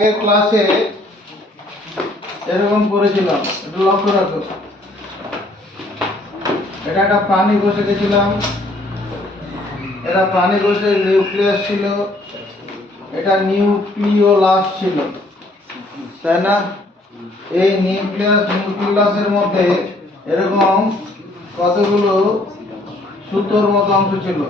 আগের ক্লাসে এরকম করেছিলাম, একটু লক্ষ্য রাখো। এটা একটা প্রাণী কোষ এঁকেছিলাম। এটা প্রাণী কোষের নিউক্লিয়াস ছিল, এটা নিউক্লিওলাস ছিল, তাই না? এই নিউক্লিয়াসের মধ্যে এরকম কতগুলো সুতোর মতো অংশ ছিল।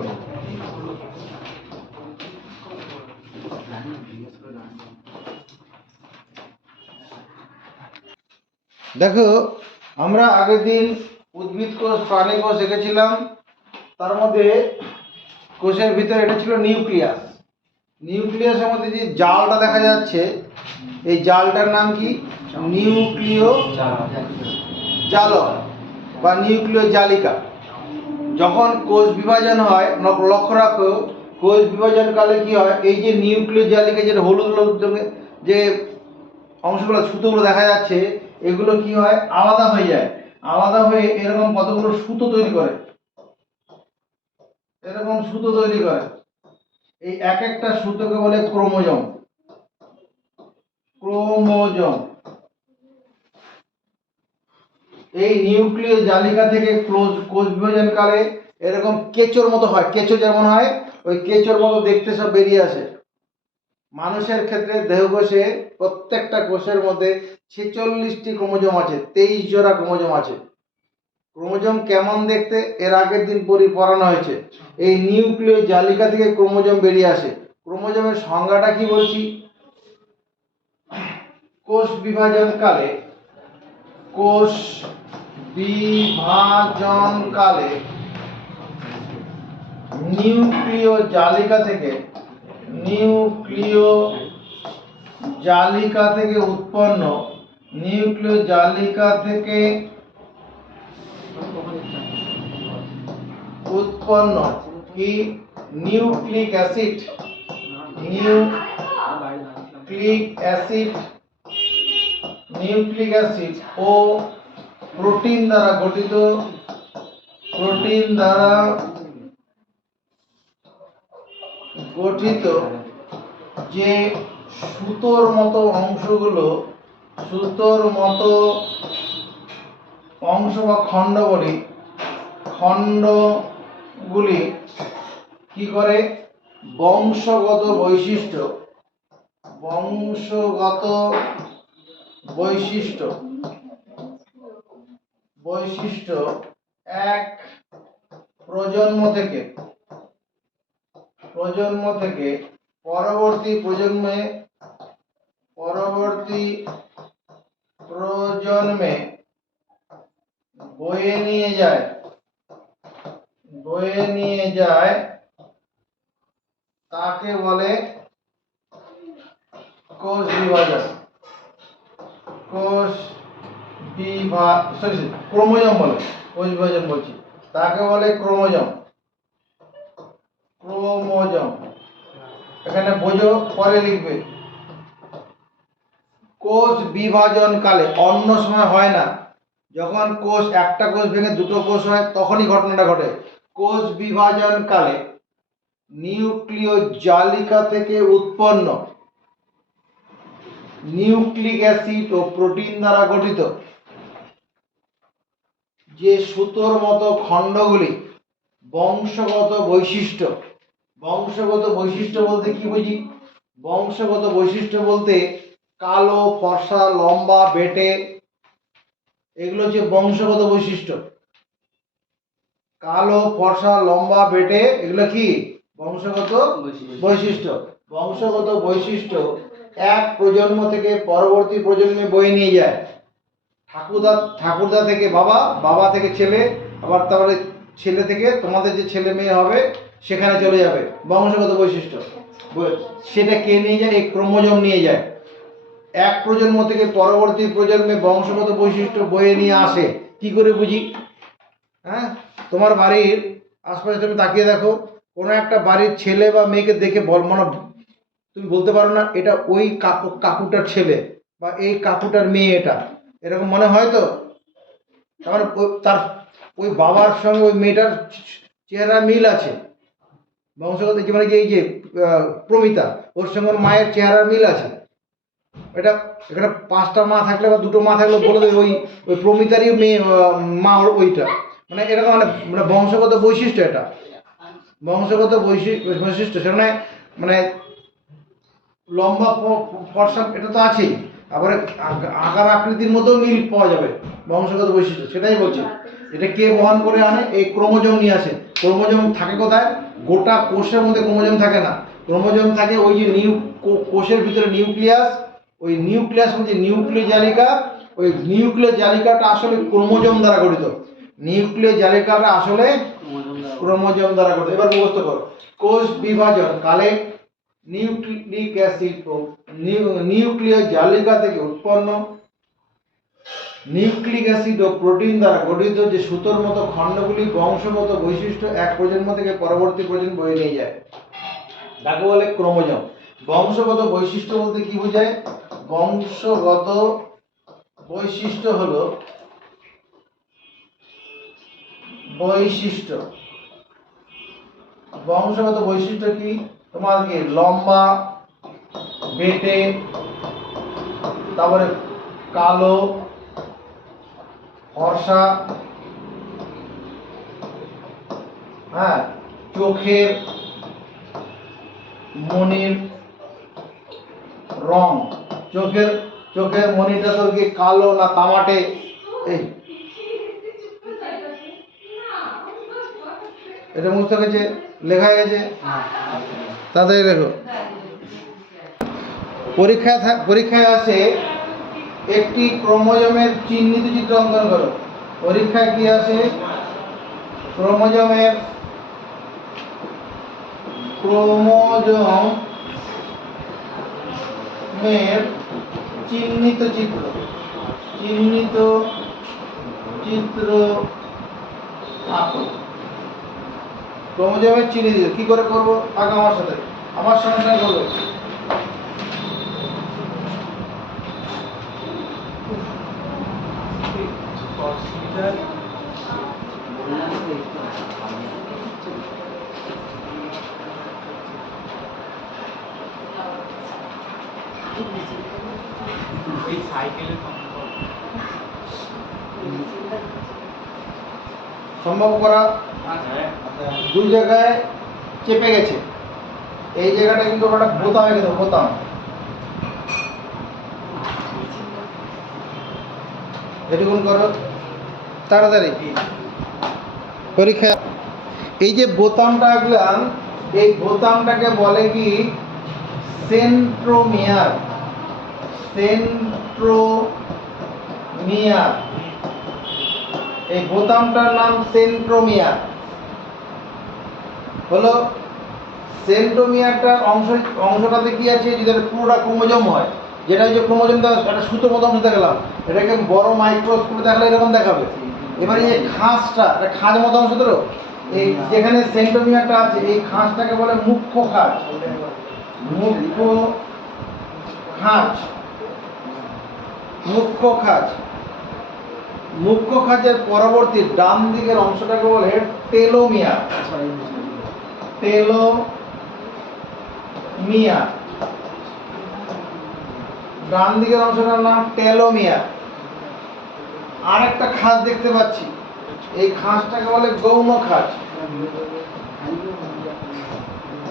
দেখো, আমরা আগের দিন উদ্ভিদ কোষ, প্রাণী কোষ এঁকেছিলাম। তার মধ্যে কোষের ভিতরে এটা ছিল নিউক্লিয়াস। নিউক্লিয়াসের মধ্যে যে জালটা দেখা যাচ্ছে, এই জালটার নাম কি? নিউক্লিয় জালক বা নিউক্লিয় জালিকা। যখন কোষ বিভাজন হয়, লক্ষ্য রাখো, কোষ বিভাজনকালে কি হয়, এই যে নিউক্লিয় জালিকা, যেটা হলুদ হলুদ যে অংশগুলো, সুতোগুলো দেখা যাচ্ছে, এগুলো কি হয়, আলাদা হয়ে যায়। আলাদা হয়ে এরকম কতগুলো সুতো তৈরি করে, এরকম সুতো তৈরি করে। এই এক একটা সুতোকে বলে ক্রোমোজোম। ক্রোমোজোম। এই নিউক্লিয় জালিকা থেকে কোষ বিভাজনকালে এরকম কেঁচোর মতো হয়। কেঁচো যেমন হয়, ওই কেঁচোর মতো দেখতে সব বেরিয়ে আসে। মানুষের ক্ষেত্রে দেহকোষে প্রত্যেকটা কোষের মধ্যে 46টি ক্রোমোজোম আছে, 23 জোড়া ক্রোমোজোম আছে। ক্রোমোজোম কেমন দেখতে এর আগের দিন পড়ানো হয়েছে। এই নিউক্লিয় জালিকা থেকে ক্রোমোজোম বেরিয়ে আসে। ক্রোমোজোমের সংজ্ঞাটা কি বলছি? কোষ বিভাজনকালে নিউক্লিয় জালিকা থেকে উৎপন্ন কি নিউক্লিক অ্যাসিড ও প্রোটিন দ্বারা গঠিত যে সুতোর মতো অংশ বা খণ্ডগুলি কি করে, বংশগত বৈশিষ্ট্য এক প্রজন্ম থেকে পরবর্তী প্রজন্মে বয়ে নিয়ে যায় তাকে বলে কোষ বিভাজন। ক্রোমোজোম বলে, কোষ বিভাজন বলছি, তাকে বলে ক্রোমোজোম। এখানে বোঝো, পরে লিখবে। কোষ বিভাজন কালে, অন্য সময় হয় না। যখন একটা কোষ ভেঙে দুটো কোষ হয়, তখনই ঘটনাটা ঘটে। কোষ বিভাজন কালে নিউক্লিয় জালিকা থেকে উৎপন্ন নিউক্লিক অ্যাসিড ও প্রোটিন দ্বারা গঠিত যে সুতোর মতো খণ্ডগুলি বংশগত বৈশিষ্ট্য বলতে কি বুঝি? বংশগত বৈশিষ্ট্য বলতে কালো, ফর্সা, লম্বা, বেটে, এগুলো হচ্ছে বংশগত বৈশিষ্ট্য। কালো, ফর্সা, লম্বা, বেটে, এগুলো কি বংশগত বৈশিষ্ট্য এক প্রজন্ম থেকে পরবর্তী প্রজন্মে বয়ে নিয়ে যায়। ঠাকুরদা থেকে বাবা থেকে ছেলে, আবার তারপরে ছেলে থেকে তোমাদের যে ছেলে মেয়ে হবে সেখানে চলে যাবে। বংশগত বৈশিষ্ট্য সেটা কে নিয়ে যায়? এই ক্রোমোজোম নিয়ে যায়। এক প্রজন্ম থেকে পরবর্তী প্রজন্মে বংশগত বৈশিষ্ট্য বয়ে নিয়ে আসে। কি করে বুঝি? হ্যাঁ, তোমার বাড়ির আশপাশে তুমি তাকিয়ে দেখো, কোনো একটা বাড়ির ছেলে বা মেয়েকে দেখে তুমি বলতে পারো না এটা ওই কাকুটার ছেলে বা এই কাকুটার মেয়ে, এটা এরকম মনে হয় তো? তার ওই বাবার সঙ্গে ওই মেয়েটার চেহারা মিল আছে। বংশগত, মানে এই যে প্রমিতা, ওর সঙ্গে মায়ের চেহারা মিল আছে। এটা এখানে 5টা মা থাকলে বা 2টো মা থাকলে বলে দেবে ওই ওই প্রমিতারই মেয়ে মা ওইটা, মানে এরকম মানে বংশগত বৈশিষ্ট্য, এটা বংশগত বৈশিষ্ট্য সেখানে মানে লম্বা ফর্সা এটা তো আছেই, আবার আকার আকৃতির মধ্যেও মিল পাওয়া যাবে, বংশগত বৈশিষ্ট্য সেটাই বলছি। এটা কে বহন করে আনে? এই ক্রোমোজোম নিয়ে আসে। ক্রোমোজোম থাকে কোথায়? গোটা কোষের মধ্যে ক্রোমোজোম থাকে না, ক্রোমোজোম থাকে ওই যে কোষের ভিতরে নিউক্লিয়াস, ওই নিউক্লিয়াস মধ্যে নিউক্লিয় জালিকা, ওই নিউক্লিয় জালিকাটা আসলে ক্রোমোজোম দ্বারা গঠিত, নিউক্লিয় জালিকাটা আসলে ক্রোমোজোম দ্বারা গঠিত। এবার মুখস্থ করো, কোষ বিভাজন কালে নিউক্লিক অ্যাসিড নিউক্লিয় জালিকা থেকে উৎপন্ন নিউক্লিক অ্যাসিড ও প্রোটিন দ্বারা গঠিত যে সুতোর মতো খণ্ডগুলি বংশগত বৈশিষ্ট্য এক প্রজন্ম থেকে পরবর্তী প্রজন্ম বয়ে নিয়ে যায়, তাকে বলে ক্রোমোজোম। বংশগত বৈশিষ্ট্য বলতে কি বোঝায়? বংশগত বৈশিষ্ট্য হলো বৈশিষ্ট্য, বংশগত বৈশিষ্ট্য কি? তোমার কি লম্বা, বেটে, তারপরে কালো, ফর্সা, হ্যাঁ, চোখের মনির রং, চোখের মনিটা তোর কি কালো না তামাটে, এই এটা বুঝতে গেছে, লেখা গেছে, তাড়াতাড়ি লেখো। পরীক্ষায় আসে একটি ক্রোমোজোমের চিহ্নিত চিত্র অঙ্কন করো। পরীক্ষায় কি আসে? ক্রোমোজোমের চিহ্নিত চিত্র আঁকো। ক্রোমোজোমের চিহ্নিত কি করে করবো? আগে আমার সঙ্গে করবে। সম্ভব করা দুই জায়গায় চেপে গেছে, এই জায়গাটা কিন্তু একটা বোতাম হয়ে গেছে, বোতাম এটুকুন করো তাড়াতাড়ি। পরীক্ষা এই যে বোতামটা আঁকলাম, এই বোতামটাকে বলে কি? সেন্ট্রোমিয়ার। সেন্ট্রোমিয়ার, এই বোতামটার নাম সেন্ট্রোমিয়ার। হলো সেন্ট্রোমিয়ারটার অংশটাতে কি আছে? যদি পুরোটা ক্রোমোজোম হয়, যেটা হচ্ছে ক্রোমোজোমটা একটা সুতোর মতো অংশ দেখালাম, এটাকে বড় মাইক্রোস্কোপে দেখালে এরকম দেখাবে। এবার এই খাঁজটা, একটা খাঁজ মতো অংশ ধরো, এই যেখানে সেন্ট্রোমিয়ারটা আছে এই খাঁজটাকে বলে মুখ্য খাঁজ। মুখ্য খাঁজের পরবর্তী ডান দিকের অংশটাকে বলে টেলোমিয়ার। ডান দিকের অংশটার নাম টেলোমিয়ার। আর একটা খাঁজ দেখতে পাচ্ছি, এই খাঁজটাকে বলে গৌণ খাঁজ।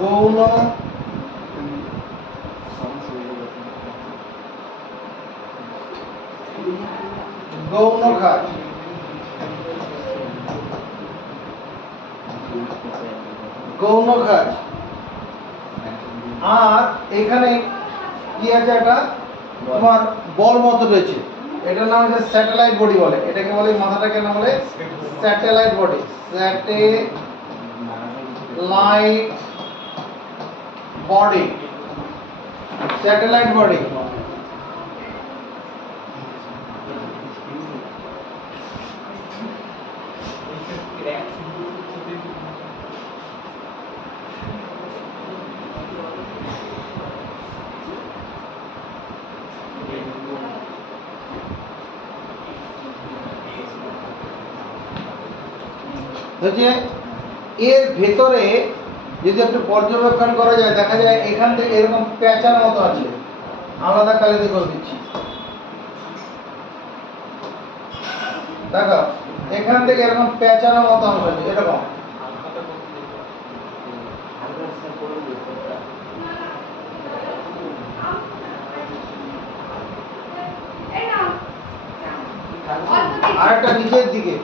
গৌণ খাঁজ। আর এখানে কি আছে? একটা তোমার বল মতো রয়েছে, এটার নাম হচ্ছে স্যাটেলাইট বডি বলে। এটাকে বলে, মাথাটাকে নাম বলে স্যাটেলাইট বডি। Satellite body. হচ্ছে এর ভেতরে যদি একটু পর্যবেক্ষণ করা যায়, দেখা যায় এখান থেকে এরকম প্যাঁচার মতো আছে, আলাদা কালিতে করে দিচ্ছি। দেখো এখান থেকে এরকম পেঁচানো মতো অংশ আছে, এরকম আরেকটা নিচের দিকে।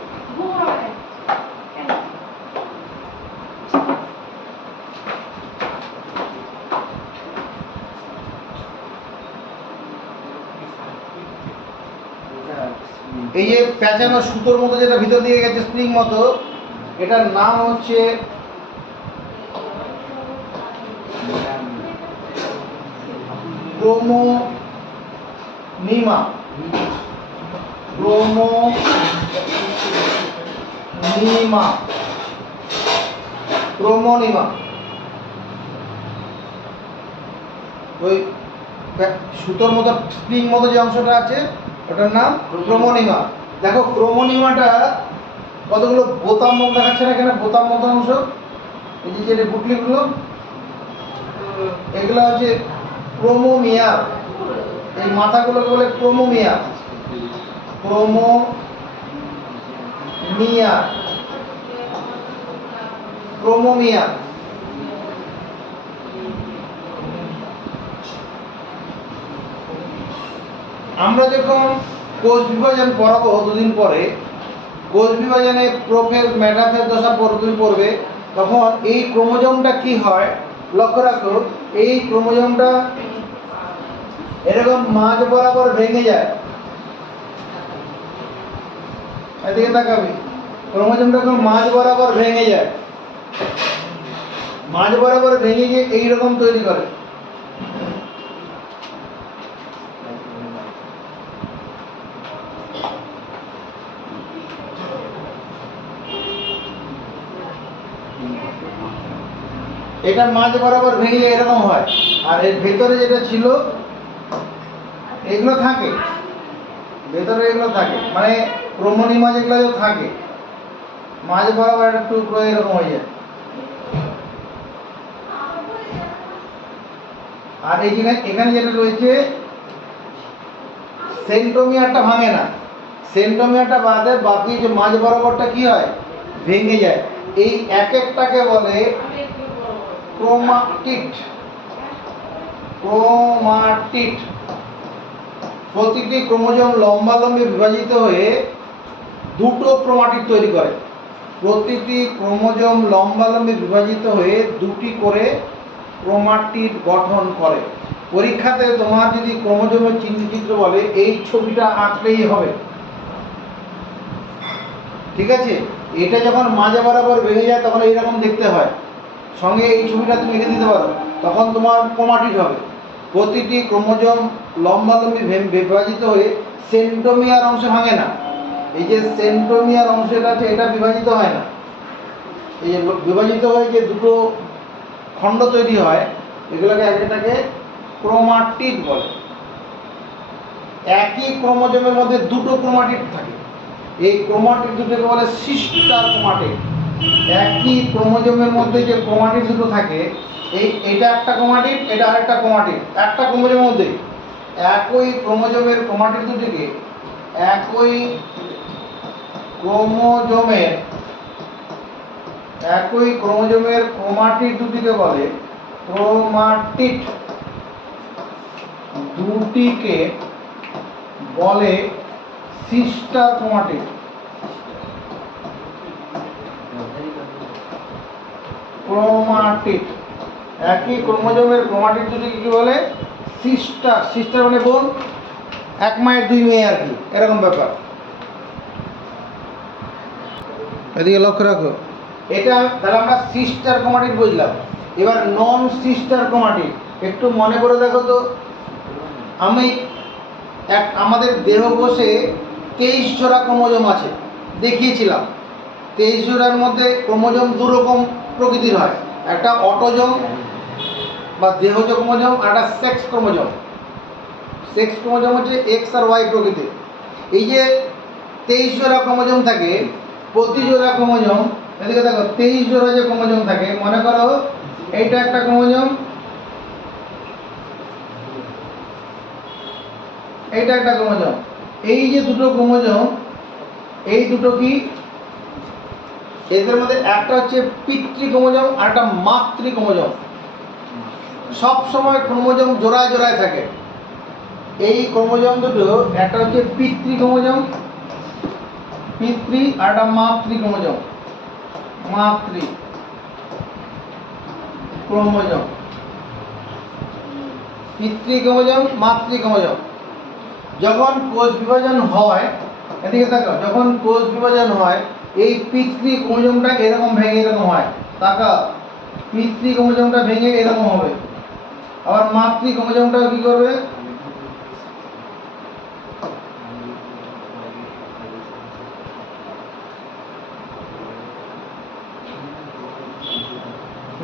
এই যে পেঁচানো সুতোর মতো যেটা ভিতর দিকে গেছে স্প্রিং মতো, এটার নাম হচ্ছে ক্রোমোনিমা। ক্রোমোনিমা, ক্রোমোনিমা। ওই সুতোর মতো স্প্রিং মতো যে অংশটা আছে ওটার নাম ক্রোমোনিমা। দেখো ক্রোমোনিমাটা কতগুলো বোতাম মতো দেখাচ্ছে না এখানে, বোতাম মতো অংশ, এই যে বুটলিগুলো, এগুলো হচ্ছে ক্রোমোমিয়ার। এই মাথাগুলোকে বলে ক্রোমোমিয়ার। Chromomere, chromomere. আমরা যখন কোষ বিভাজন পড়াবো দুদিন পরে, কোষ বিভাজনে প্রোফেজ মেটাফেজ দশা তুমি পড়বে, তখন এই ক্রোমোজোমটা কি হয় লক্ষ্য রাখো। এই ক্রোমোজোমটা এরকম মাঝ বরাবর ভেঙে যায়। এদিকে তাকাবি, ক্রোমোজোমটা এরকম মাঝ বরাবর ভেঙে যায়, মাঝ বরাবর ভেঙে গিয়ে এইরকম তৈরি করে। এটা মাঝ বরাবর ভেঙে এরকম হয়। আর এর ভেতরে যেটা ছিল এগুলো থাকে, ভেতরে এগুলো থাকে, মানে ক্রোমোনিমা যেগুলো থাকে মাঝ বরাবর একটা টুকরো এরকম হয়ে যায়। আর এই এখানে যেটা রয়েছে সেন্ট্রোমিয়ারটা ভাঙে না, সেন্ট্রোমিয়ারটা বাদে বাকি যে মাঝ বরাবরটা কি হয় ভেঙে যায়। এই এক একটাকে বলে ক্রোমাটিড। ক্রোমাটিড। প্রতিটি ক্রোমোজোম লম্বালম্বি বিভাজিত হয়ে দুটো ক্রোমাটিড তৈরি করে। প্রতিটি ক্রোমোজোম লম্বালম্বি বিভাজিত হয়ে দুটি করে ক্রোমাটিড গঠন করে। পরীক্ষাতে তোমার যদি ক্রোমোজোমের চিত্র বলে এই ছবিটা আঁকলেই হবে, ঠিক আছে? এটা যখন মাঝে বরাবর ভেঙে যায় তখন এইরকম দেখতে হয়, সঙ্গে এই ছবিটা তুমি এঁকে দিতে পারো, তখন তোমার ক্রোমাটিড হবে। প্রতিটি ক্রোমোজোম লম্বালম্বি বিভাজিত হয়ে সেন্ট্রোমিয়ার অংশ ভাঙে না। এই যে সেন্ট্রোমিয়ার অংশটা আছে এটা বিভাজিত হয় না। এই যে বিভাজিত হয়ে যে দুটো খণ্ড তৈরি হয় এগুলোকে একটাকে ক্রোমাটিড বলে। একই ক্রোমোজোমের মধ্যে দুটো ক্রোমাটিড থাকে, এই ক্রোমাটিড দুটোকে বলে সিস্টার ক্রোমাটিড। একই ক্রোমোজোমের মধ্যে যে ক্রোমাটিড দুটো থাকে, এইটা একটা ক্রোমাটিড, এটা আরেকটা ক্রোমাটিড, একটা ক্রোমোজোমের মধ্যে একই ক্রোমোজোমের ক্রোমাটিড দুটিকে একই ক্রোমোজোমের ক্রোমাটিড দুটিকে বলে ক্রোমাটিড। দুটিকে বলে সিস্টার ক্রোমাটিড। ক্রোমাটিড, একই ক্রোমোজোমের ক্রোমাটিড দুটিকে কি বলে সিস্টার। সিস্টার মানে বোন, এক মায়ের দুই মেয়ে আর কি, এরকম ব্যাপার। এদিকে লক্ষ্য রাখো, এটা তাহলে আমরা সিস্টার ক্রোমাটিড বুঝলাম। এবার নন সিস্টার ক্রোমাটিড একটু মনে করে দেখো তো। আমাদের দেহকোষে 23 জোড়া ক্রোমোজোম আছে, দেখিয়েছিলাম। 23 জোড়ার মধ্যে ক্রোমোজোম দু রকম প্রকৃতির হয়, একটা অটোজোম বা দেহজ ক্রোমোজোম, আর একটা সেক্স ক্রোমোজোম। সেক্স ক্রোমোজোম হচ্ছে এক্স আর ওয়াই প্রকৃতির। এই যে 23 জোড়া ক্রোমোজোম থাকে, প্রতি জোড়া ক্রোমোজোম, এদিকে দেখো 23 জোড়া যে ক্রোমোজোম থাকে, মনে করো এইটা একটা ক্রোমোজোম, এইটা একটা ক্রোমোজোম। এই যে দুটো ক্রোমোজোম, এই দুটো কি, এদের মধ্যে একটা হচ্ছে পিতৃ ক্রোমোজোম আর একটা মাতৃ ক্রোমোজোম। সব সময় ক্রোমোজোম জোড়ায় জোড়ায় থাকে। এই ক্রোমোজোম দুটো, একটা হচ্ছে পিতৃ ক্রোমোজোম, পিতৃ, আর একটা মাতৃ ক্রোমোজোম, মাতৃ ক্রোমোজোম। পিতৃ ক্রোমোজোম, মাতৃ ক্রোমোজোম। যখন কোষ বিভাজন হয়, এদিকে তাকাও, যখন কোষ বিভাজন হয় এই পিতৃ ক্রোমোজোমটা এরকম ভেঙে এরকম হয়। তাকাও, পিতৃ ক্রোমোজোমটা ভেঙে এরকম হবে। আবার মাতৃ ক্রোমোজোমটা কি করবে,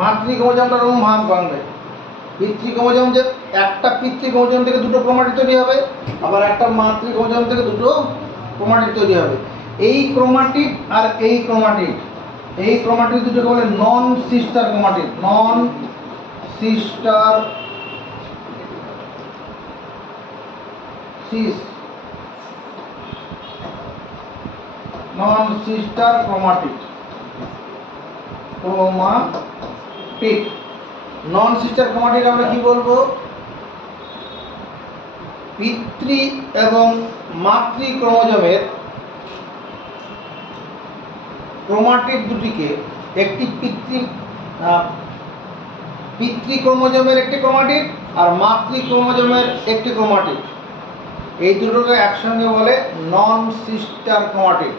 মাতৃ ক্রোমোজোমটা এরকম ভাগ ভাঙবে। পিতৃ ক্রোমোজোম, যে একটা পিতৃ ক্রোমোজোম থেকে দুটো ক্রোমাটিড তৈরি হবে, আবার একটা মাতৃ ক্রোমোজোম থেকে দুটো ক্রোমাটিড তৈরি হবে। এই ক্রোমাটিড আর এই ক্রোমাটিড, এই ক্রোমাটিড দুটোকে বলে নন সিস্টার ক্রোমাটিড, নন সিস্টার, নন সিস্টার ক্রোমাটিড, ক্রোমাটিড। নন সিস্টার ক্রোমাটিড আমরা কি বলবো, পিতৃ এবং মাতৃ ক্রোমোজোমের ক্রোমাটিড দুটিকে, একটি পিতৃ ক্রোমোজোমের একটি ক্রোমাটিড আর মাতৃ ক্রোমোজোমের একটি ক্রোমাটিড, এই দুটোকে একসঙ্গে বলে নন সিস্টার ক্রোমাটিড।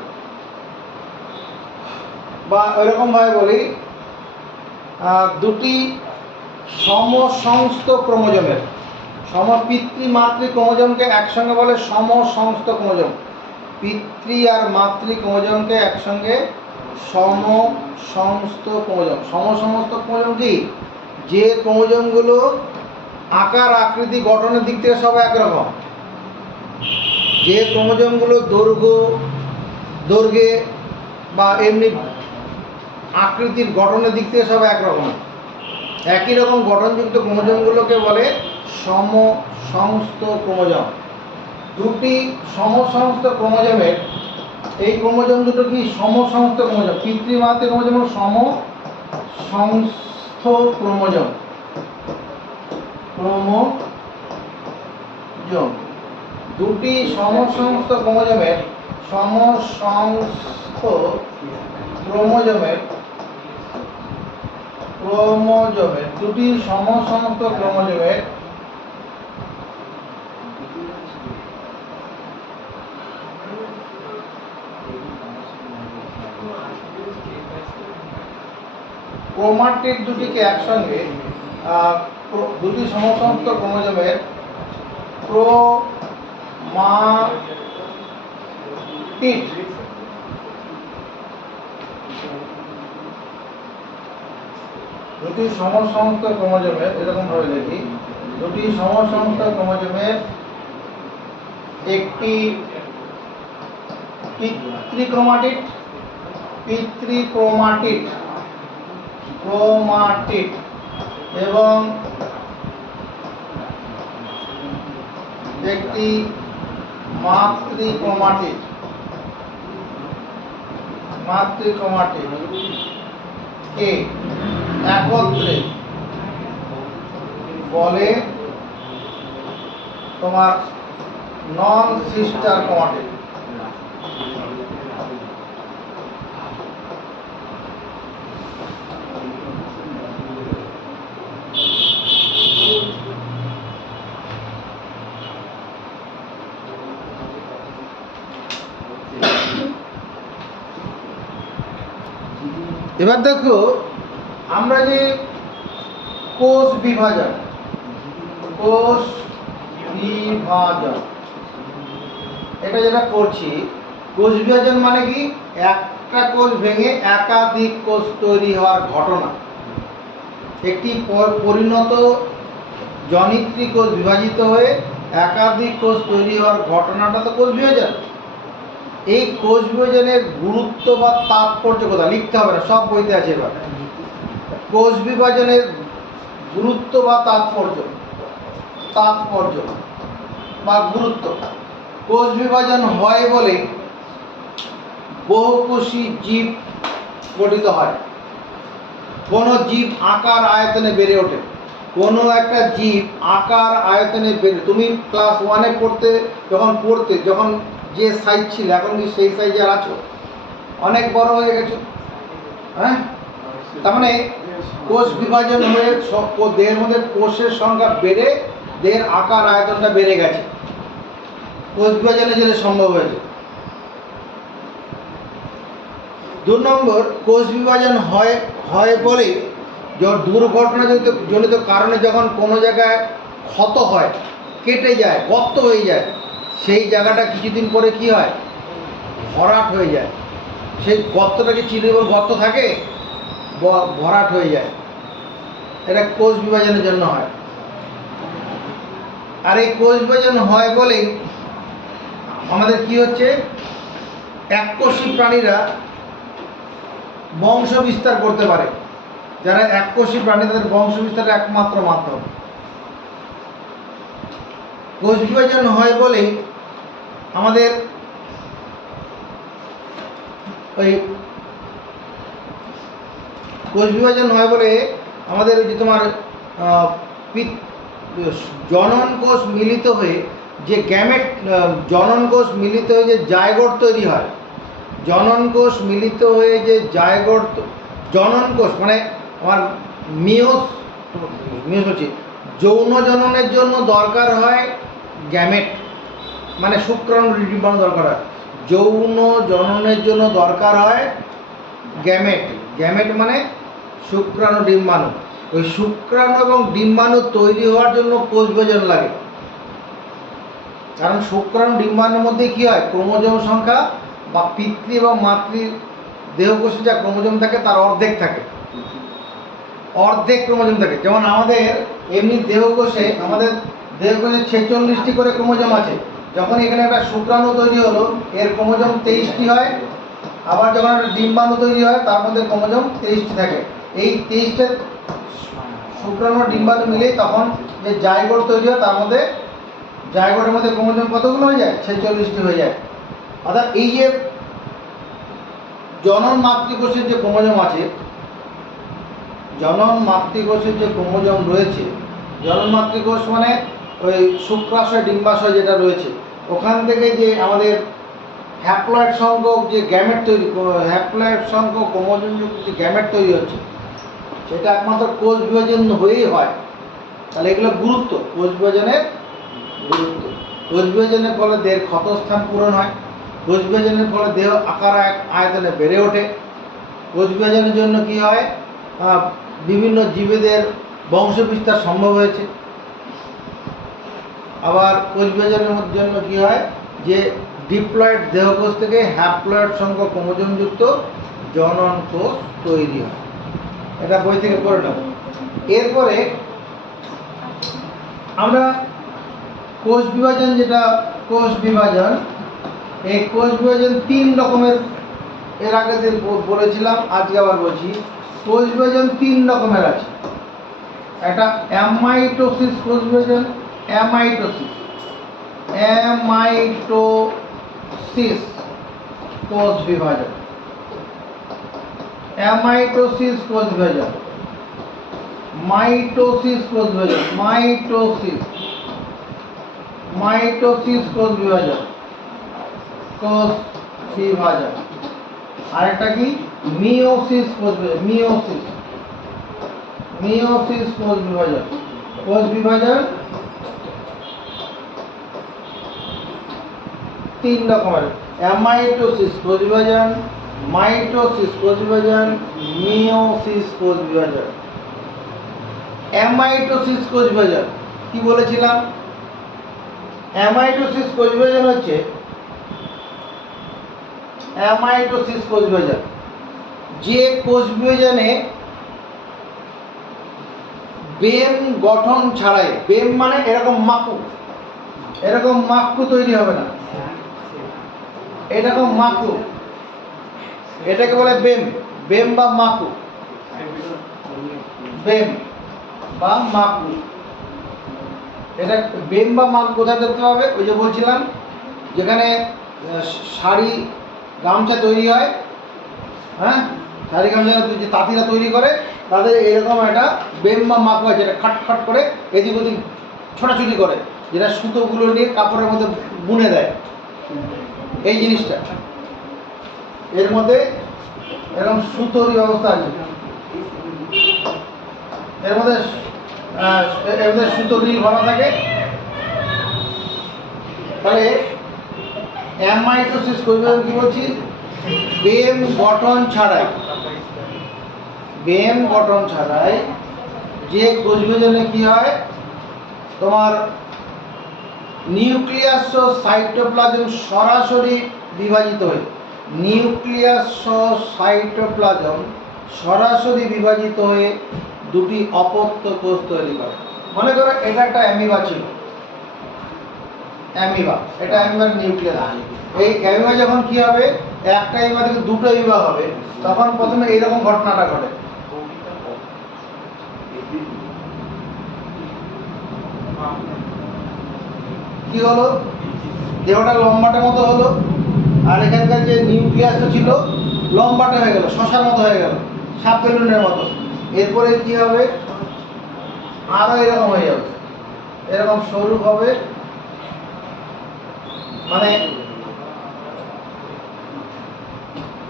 বা এরকম ভাবে বলি, দুটি সমসংস্থ ক্রোমোজোমের, পিতৃ মাতৃ ক্রোমোজোমকে একসঙ্গে বলে সমসংস্থ ক্রোমোজোম। পিতৃ আর মাতৃ ক্রোমোজোমকে একসঙ্গে সমসংস্থ ক্রোমোজোম। সমসংস্থ ক্রোমোজোম কি, যে ক্রোমোজোমগুলো আকার আকৃতি গঠনের দিক থেকে সব একরকম, যে ক্রোমোজোমগুলো দৈর্ঘ্যে বা এমনি আকৃতির গঠনের দিক থেকে সব একরকম, একই রকম গঠনযুক্ত ক্রোমোজোমগুলোকে বলে সমসংস্থ ক্রোমোজোম। দুটি সমসংস্থ ক্রোমোজোমের, এই ক্রোমোজোম দুটো কি সমসংস্থ ক্রোমোজোম, পিতৃ মাতৃ ক্রোমোজোম হল সমসংস্থ ক্রোমোজোম, ক্রোমোজোম। দুটি সমসংস্থ ক্রোমোজোমের, সমসংস্থ ক্রোমোজোমের, দুটি সমসংস্থ ক্রোমোজোমের ক্রোমাটিড দুটিকে একসঙ্গে, দুটি সমসংস্থ ক্রোমোজোমের ক্রোমাটিড, দুটি সমসংস্থ ক্রোমোজোমের, এরকম ভাবে লিখি, দুটি সমসংস্থ ক্রোমোজোমের একটি পিতৃ ক্রোমাটিড, এবং একটি মাতৃ ক্রোমাটিড, কে একত্রে বলে তোমার নন সিস্টার ক্রোমাটিড। এবার দেখো, আমরা যে কোষ বিভাজন এটা যেটা করছি, কোষ বিভাজন মানে কি, একটা কোষ ভেঙে একাধিক কোষ তৈরি হওয়ার ঘটনা। একটি পরিণত জনিত্রী কোষ বিভাজিত হয়ে একাধিক কোষ তৈরি হওয়ার ঘটনাটা তো কোষ বিভাজন। এই কোষ বিভাজনের গুরুত্ব বা তাৎপর্য কথা লিখতে হবে না, সব বইতে আছে। এবার কোষ বিভাজনের গুরুত্ব বা তাৎপর্য, বা গুরুত্ব। কোষ বিভাজন হয় বলে বহুকোষী জীব গঠিত হয়। কোনো জীব আকার আয়তনে বেড়ে ওঠে। কোনো একটা জীব আকার আয়তনে বেড়ে, তুমি ক্লাস 1-এ যখন যে সাইজ ছিল, এখন কি সেই সাইজে আর আছো? অনেক বড় হয়ে গেছো, হ্যাঁ? তার মানে কোষ বিভাজন হয়ে দেহের মধ্যে কোষের সংখ্যা বেড়ে দেহের আকার আয়তনটা বেড়ে গেছে, কোষ বিভাজনের জন্য সম্ভব হয়েছে। 2 নম্বর, কোষ বিভাজন হয় বলে দুর্ঘটনাজনিত কারণে যখন কোনো জায়গায় ক্ষত হয়, কেটে যায়, গর্ত হয়ে যায়, সেই জায়গাটা কিছুদিন পরে কি হয়? ভরাট হয়ে যায়। সেই গর্তটাকে চিরজীবন গর্ত থাকে, ভরাট হয়ে যায়। এটা কোষ বিভাজনের জন্য হয়। আর এই কোষ বিভাজন হয় বলেই আমাদের কি হচ্ছে, এককোষী প্রাণীরা বংশ বিস্তার করতে পারে। যারা এককোষী প্রাণী, তাদের বংশ বিস্তারের একমাত্র মাধ্যম। কোষ বিভাজন হয় বলেই আমাদের ওই কোষ বিভাজন হয় বলে আমাদের ওই যে তোমার জনন কোষ মিলিত হয়ে যে গ্যামেট, জনন কোষ মিলিত হয়ে যে জায়গোট তৈরি হয়, জনন কোষ মিলিত হয়ে যে জায়গোট, জনন কোষ মানে আমার মিওস হচ্ছে যৌন জননের জন্য দরকার হয় গ্যামেট, মানে শুক্রাণু ডিম্বাণু দরকার হয়। যৌন জননের জন্য দরকার হয় গ্যামেট। গ্যামেট মানে শুক্রাণু ডিম্বাণু। ওই শুক্রাণু এবং ডিম্বাণু তৈরি হওয়ার জন্য কোষ বিভাজন লাগে। কারণ শুক্রাণু ডিম্বাণুর মধ্যে কি হয়, ক্রোমোজোম সংখ্যা বা পিতৃ এবং মাতৃ দেহকোষে যা ক্রোমোজোম থাকে তার অর্ধেক থাকে, অর্ধেক ক্রোমোজোম থাকে। যেমন আমাদের এমনি দেহকোষে 46টি করে ক্রোমোজোম আছে। যখন এখানে একটা শুক্রাণু তৈরি হলো, এর ক্রোমোজোম 23টি হয়। আবার যখন একটা ডিম্বাণু তৈরি হয়, তার মধ্যে ক্রোমোজোম 23টি থাকে। এই 23টা শুক্রাণু ডিম্বাণু মিলে তখন যে জাইগোট তৈরি হয়, তার মধ্যে জাইগোটের মধ্যে ক্রোমোজোম কতগুলো হয়ে যায়? 46টি হয়ে যায়। অর্থাৎ এই যে জনন মাতৃকোষের যে ক্রোমোজোম আছে, জনন মাতৃকোষের যে ক্রোমোজোম রয়েছে, জনন মাতৃকোষ মানে ওই শুক্রাশয় ডিম্বাশয় যেটা রয়েছে, ওখান থেকে যে আমাদের হ্যাপ্লয়েড সংখ্যক যে গ্যামেট তৈরি, হ্যাপ্লয়েড সংখ্যক ক্রোমোজোমযুক্ত যে গ্যামেট তৈরি হচ্ছে, সেটা একমাত্র কোষ বিভাজন হয়েই হয়। তাহলে এগুলো গুরুত্ব, কোষ বিভাজনের গুরুত্ব। কোষ বিভাজনের ফলে দেহের ক্ষতস্থান পূরণ হয়। কোষ বিভাজনের ফলে দেহ আকার আয়তনে বেড়ে ওঠে। কোষ বিভাজনের জন্য কি হয়, বিভিন্ন জীবেদের বংশ বিস্তার সম্ভব হয়েছে। আবার কোষ বিভাজনের জন্য কি হয়, যে ডিপ্লয়েড দেহকোষ থেকে হ্যাপ্লয়েড সংখ্যক ক্রোমোজোমযুক্ত জনন কোষ তৈরি হয়। এটা বই থেকে পড়ে নেব। এরপরে আমরা কোষ বিভাজন, যেটা কোষ বিভাজন, এই কোষ বিভাজন 3 রকমের, এর আগে যে বলেছিলাম, আজকে আবার বলছি। কোষ বিভাজন 3 রকমের আছে। একটা অ্যামাইটোসিস কোষ বিভাজন, অ্যামাইটোসিস কোষ বিভাজন, অ্যামাইটোসিস কোষ বিভাজন, মাইটোসিস কোষ বিভাজন, মাইটোসিস কোষ বিভাজন, আরেকটা কি মিওসিস কোষ বিভাজন, মিওসিস কোষ বিভাজন। কোষ বিভাজন 3 রকমের: অ্যামাইটোসিস কোষ বিভাজন, মাইটোসিস কোষ বিভাজন, মিওসিস কোষ বিভাজন। অ্যামাইটোসিস কোষ বিভাজন কি বলেছিলাম? অ্যামাইটোসিস কোষ বিভাজন হচ্ছে, অ্যামাইটোসিস কোষ বিভাজন যে কোষ বিভাজনে বেম গঠন ছাড়াই, বেম মানে এরকম মাকু তৈরি হবে না, এরকম মাকু, এটাকে বলে বেম বা মাকু, বেম বা মাকু। এটা বেম বা মাপ কোথায় দেখতে পাবে? ওই যে বলছিলাম যেখানে শাড়ি গামছা তৈরি হয়, হ্যাঁ, শাড়ি গামছা যে তাঁতিরা তৈরি করে তাদের এরকম একটা বেম বা মাপ হয়, যেটা খাট করে এদিক ওদিক ছোটাছুটি করে, যেটা সুতোগুলো নিয়ে কাপড়ের মধ্যে বুনে দেয়। এই জিনিসটা এর মধ্যে এরকম সুতোরই ব্যবস্থা আছে, এর মধ্যে সুতো রিল ভরা থাকে। তাহলে অ্যামাইটোসিস কোষ বিভাজন কি বলছি? বেম গঠন ছাড়াই, বেম গঠন ছাড়াই যে কোষ বিভাজনে কি হয়, তোমার নিউক্লিয়াস ও সাইটোপ্লাজম সরাসরি বিভাজিত হয়ে, নিউক্লিয়াস ও সাইটোপ্লাজম সরাসরি বিভাজিত হয়ে দুটি অপত্য কোষ তৈরি করে। মনে করো এটা একটা অ্যামিবা ছিল, অ্যামিবা, এটা অ্যামিবার নিউক্লিয়াস। এই অ্যামিবা যখন কি হবে, একটা অ্যামিবা থেকে দুটো অ্যামিবা হবে, তখন প্রথমে এইরকম ঘটনাটা ঘটে। কি হলো? দেহটা লম্বাটে মতো হলো, আর এখানকার যে নিউক্লিয়াসটা ছিল লম্বাটে হয়ে গেল, শশার মতো হয়ে গেল, সাপ বেলুনের মতো। এরপরে কি হবে? আরো এরকম হয়ে যাবে, এরকম সরু হবে, মানে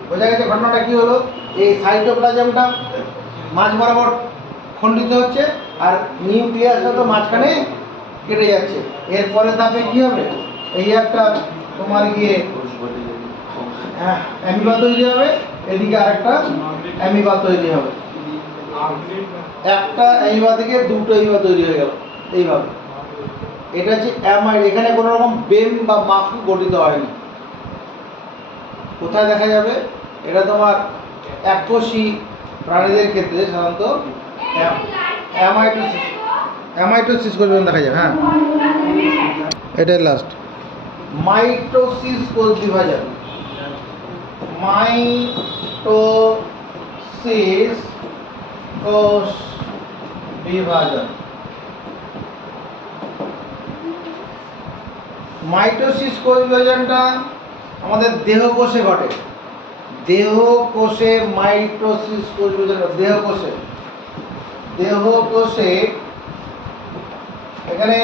বোঝা গেছে ঘটনাটা কি হলো? এই সাইটোপ্লাজমটা মাঝ বরাবর খণ্ডিত হচ্ছে, আর নিউক্লিয়াসটা তো মাঝখানে কেটে যাচ্ছে। এরপরে ধাপে কি হবে? এই একটা তোমার গিয়ে অ্যামিবা তৈরি হবে, এদিকে আরেকটা অ্যামিবা তৈরি হবে, একটা অ্যামিবা থেকে দুটো অ্যামিবা তৈরি হয়ে গেল এইভাবে। এটা হচ্ছে অ্যামাইড। এখানে কোনো রকম বেম বা মাকড় গঠিত হয়নি। কোথায় দেখা যাবে? এটা তোমার এককোষী প্রাণীদের ক্ষেত্রে সাধারণত অ্যামাইটোসিস, অ্যামাইটোসিস কোষ বিভাজন দেখা যায়। হ্যাঁ, এটাই লাস্ট। মাইটোসিস কোষ বিভাজন, মাইটোসিস কোষ বিভাজন। মাইটোসিস কোষ বিভাজনটা আমাদের দেহকোষে ঘটে। দেহকোষে মাইটোসিস কোষ বিভাজন, দেহকোষে এখানে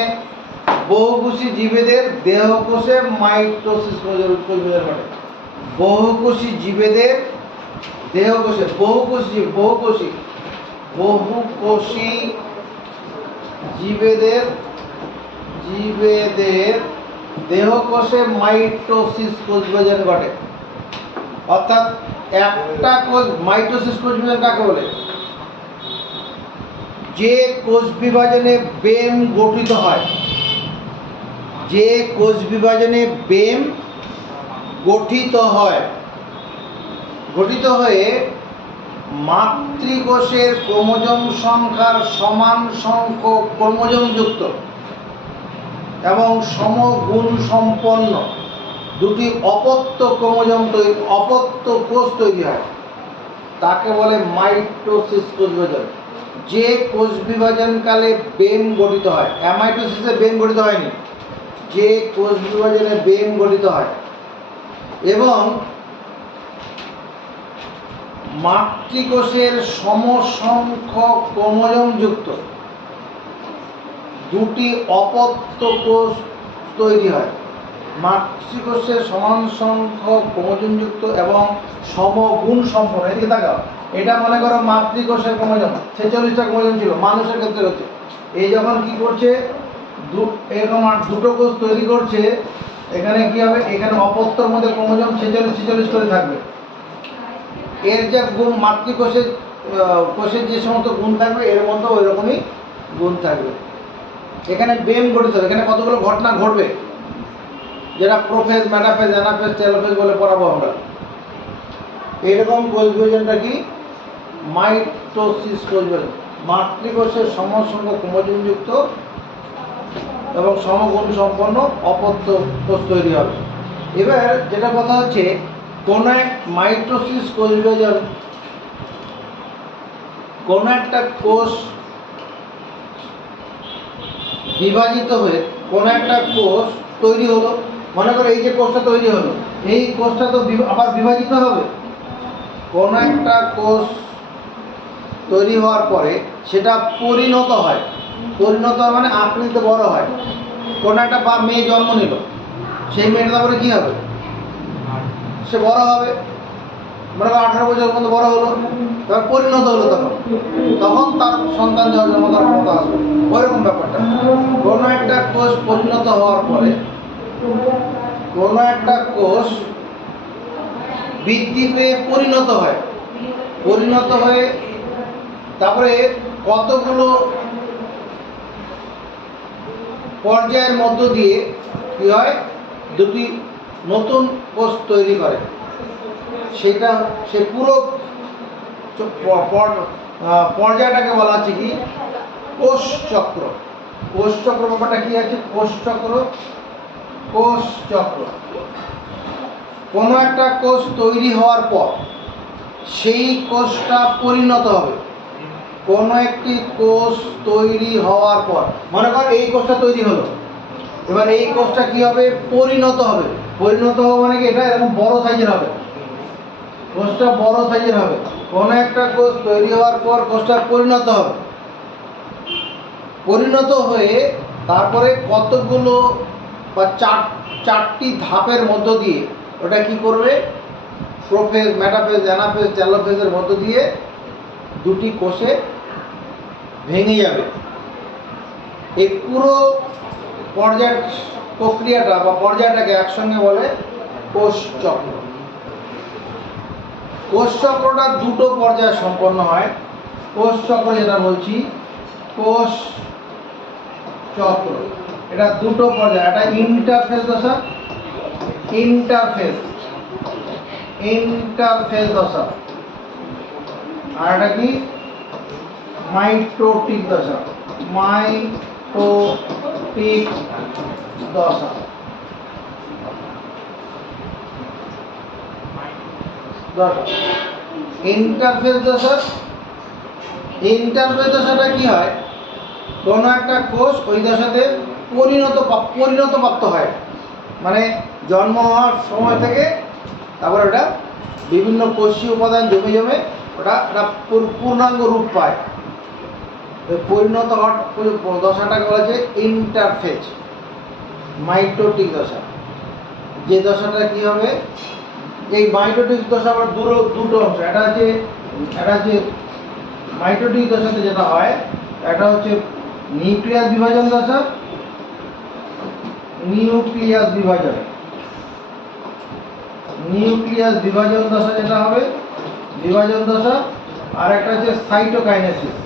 বহুকোষী জীবেদের দেহকোষে মাইটোসিস কোষ বিভাজন ঘটে। বহুকোষী জীবেদের দেহকোষে, বহুকোষী জীবেদের দেহকোষে মাইটোসিস কোষ বিভাজন ঘটে। অর্থাৎ একটা কোষ, মাইটোসিস কোষ বিভাজন কাকে বলে? যে কোষ বিভাজনে বেম গঠিত হয়, যে কোষ বিভাজনে বেম গঠিত হয়ে মাতৃকোষের ক্রোমোজোম সংখ্যার সমান সংখ্যক ক্রোমোজোম যুক্ত এবং সমগুণ সম্পন্ন দুটি অপত্য কোষ তৈরি হয়, তাকে বলে মাইটোসিস কোষ বিভাজন। যে কোষ বিভাজনকালে বেম গঠিত হয়, অ্যামাইটোসিসে বেম গঠিত হয়নি, যে কোষ বিভাজনে বেম গঠিত হয় এবং মাতৃকোষের সমসংখ্যক ক্রোমোজোম যুক্ত দুটি অপত্য কোষ তৈরি হয়। মাতৃকোষের সমান সংখ্যক ক্রোমোজোম যুক্ত এবং সমগুণ সম্পন্ন। এদিকে তাকাও, এটা মনে করো মাতৃকোষের ক্রোমোজোম 46টা ক্রোমোজোম ছিল, মানুষের ক্ষেত্রে হচ্ছে। এই যখন কি করছে, এরকম দুটো কোষ তৈরি করছে, এখানে কি হবে? এখানে অপত্যর মধ্যে ক্রোমোজোম 46 করে থাকবে। এর যে গুণ মাতৃকোষের যে সমস্ত গুণ থাকবে, এর মধ্যে ওই রকমই গুণ থাকবে। এখানে বেম গঠিত হবে। এখানে কতগুলো ঘটনা ঘটবে, যেটা প্রোফেজ, মেটাফেজ, অ্যানাফেজ, টেলোফেজ বলে পড়াবো আমরা। এরকম কোষ বিভাজনটা কি? মাইটোসিস কোষ বিভাজন। মাতৃকোষের সমসংখ্যক ক্রোমোজোম যুক্ত এবং সমগুণ সম্পন্ন অপত্য কোষ তৈরি হবে। এবার যেটা কথা হচ্ছে, কোন এক মাইটোসিস কোষ বিভাজন, কোন একটা কোষ বিভাজিত হয়ে কোনো একটা কোষ তৈরি হলো। মনে করো এই যে কোষটা তৈরি হলো, এই কোষটা তো আবার বিভাজিত হবে। কোনো একটা কোষ তৈরি হওয়ার পরে সেটা পরিণত হয়। পরিণত হয় মানে আকৃতিতে বড় হয়। কোনো একটা মেয়ে জন্ম নিল, সেই মেয়েটা তারপরে কী হবে? সে বড় হবে, মনে করো 18 বছর পর্যন্ত বড় হলো, তারপর পরিণত হলো, তখন তার সন্তান জন্ম তার ক্ষমতা আসবে। ওইরকম ব্যাপারটা। কোনো একটা কোষ পরিণত হওয়ার পরে, কোনো একটা কোষ বৃদ্ধি পেয়ে পরিণত হয়। পরিণত হয়ে তারপরে কতগুলো পর্যায়ের মধ্য দিয়ে কী হয়? দুটি নতুন কোষ তৈরি করে। সেটা সে পুরো পর্যায়টাকে বলা হচ্ছে কি? কোষ চক্র। কোষ চক্র ব্যাপারটা কি আছে? কোষ চক্র। কোষ চক্র কোনো একটা কোষ তৈরি হওয়ার পর সেই কোষটা পরিণত হবে। কোনো একটি কোষ তৈরি হওয়ার পর, মনে কর এই কোষটা তৈরি হলো, এবার এই কোষটা কি হবে? পরিণত হবে। পরিণত হবে মানে কি? এটা এরকম বড় সাইজের হবে, কোষটা বড় সাইজের হবে। কোনো একটা কোষ তৈরি হওয়ার পর কোষটা পরিণত হবে। পরিণত হয়ে তারপরে কতগুলো বা চারটি ধাপের মধ্য দিয়ে ওটা কি করবে? প্রোফেজ, মেটাফেজ, অ্যানাফেজ, টেলোফেজের মধ্য দিয়ে দুটি কোষে ভেঙে যাবে। এই পুরো পর্যায় প্রক্রিয়াটা বা পর্যায়টাকে একসঙ্গে বলে কোষ চক্র। কোষ চক্রটা দুটো পর্যায়ে সম্পন্ন হয়। কোষ চক্র যেটা বলছি, কোষ চক্র এটা দুটো পর্যায়ে। একটা ইন্টারফেজ দশা, ইন্টারফেজ দশা, আর এটা কি? মাইটোটিক দশা। মাইটোটিক দশা। ইন্টারফেজ দশা। ইন্টারফেজ দশাটা কি হয়? কোনো একটা কোষ ওই দশাতে পরিণতপ্রাপ্ত হয়, মানে জন্ম হওয়ার সময় থেকে তারপরে ওটা বিভিন্ন কোষীয় উপাদান জমে জমে ওটা একটা পূর্ণাঙ্গ রূপ পায়। পরিণত হওয়ার দশাটাকে বলা হচ্ছে ইন্টারফেজ। মাইটোটিক দশা, যে দশাটা কি হবে? এই মাইটোটিক দশা আবার দুটো অংশ। এটা হচ্ছে মাইটোটিক দশাতে যেটা হয়, এটা হচ্ছে নিউক্লিয়াস বিভাজন দশা। নিউক্লিয়াস বিভাজন দশা যেটা হবে, বিভাজন দশা। আর একটা হচ্ছে সাইটোকাইনেসিস।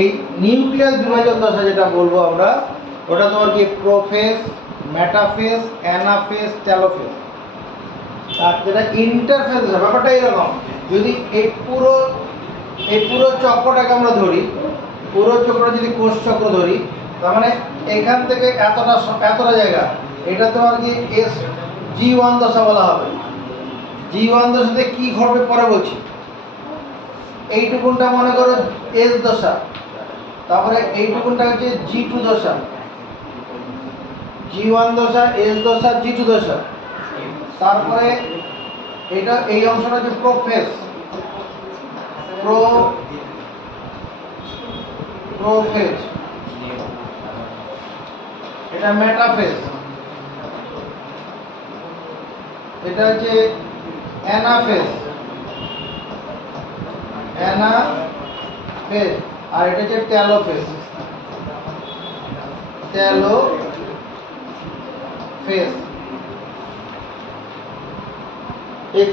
এই নিউক্লিয়াস বিভাজন দশা যেটা বলবো আমরা, ওটা তোমার কি? Prophase, metaphase, anaphase, telophase. আর যেটা ইন্টারফেজ দশা, ব্যাপারটা এরকম। যদি এই পুরো চক্রটাকে আমরা ধরি, পুরো চক্র যদি কোষ চক্র ধরি, তার মানে এখান থেকে এতটা জায়গা, এটা তোমার কি G1 দশা বলা হবে। G1 দশাতে কি ঘটবে পরে বলছি। এইটুকুনটা মনে করো S দশা, তারপরে এইটুকুনটা হচ্ছে G2 দশা। G1 দশা, S দশা, G2 দশা। তারপরে এটা এই অংশটা হচ্ছে প্রোফেজ, প্রোফেজ। এটা মেটাফেজ, এটা হচ্ছে অ্যানাফেজ, আর এটা হচ্ছে টেলোফেজ। এই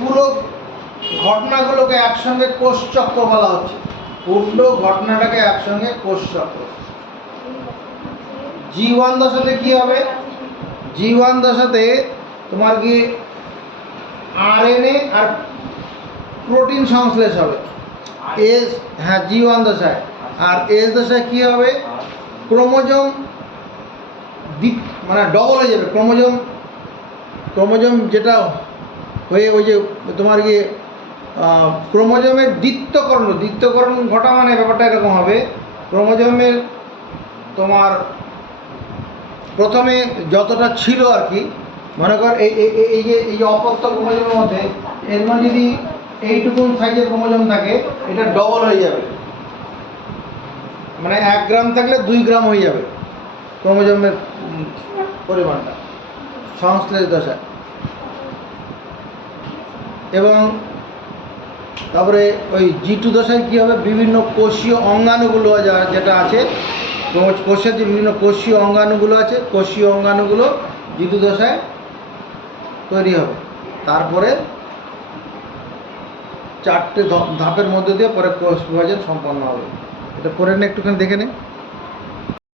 পুরো ঘটনাগুলোকে একসঙ্গে কোষ চক্র বলা হচ্ছে। পুরো ঘটনাটাকে একসঙ্গে কোষ চক্র। G1 দশাতে কি হবে? G1 দশাতে তোমার কি আরএনএ আর প্রোটিন সংশ্লেষ হবে। G1 দশায়। আর S দশায় কি হবে? ক্রোমোজোম মানে ডবল হয়ে যাবে। ক্রোমোজোম যেটা হয়ে ওই যে তোমার কি ক্রোমোজোমের দ্বিত্বকরণ ঘটা মানে ব্যাপারটা এরকম হবে। ক্রোমোজোমের তোমার প্রথমে যতটা ছিল আর কি, মনে কর এই যে অপত্য ক্রোমোজোমের মধ্যে এর মধ্যে যদি এইটুকুন সাইজের ক্রোমোজোম থাকে, এটা ডবল হয়ে যাবে, মানে 1 গ্রাম থাকলে 2 গ্রাম হয়ে যাবে ক্রোমোজোমের পরিমাণটা সংশ্লেষ দশায়। এবং তারপরে ওই G2 দশায় কী হবে, বিভিন্ন কোষীয় অঙ্গাণুগুলো যেটা আছে, কোষের যে বিভিন্ন কোষীয় অঙ্গাণুগুলো আছে, কোষীয় অঙ্গাণুগুলো G2 দশায় তৈরি হবে। তারপরে 4টে ধাপের মধ্যে দিয়ে পরে কোষ বিভাজন সম্পন্ন হবে। এটা করে একটুখানি দেখে নে।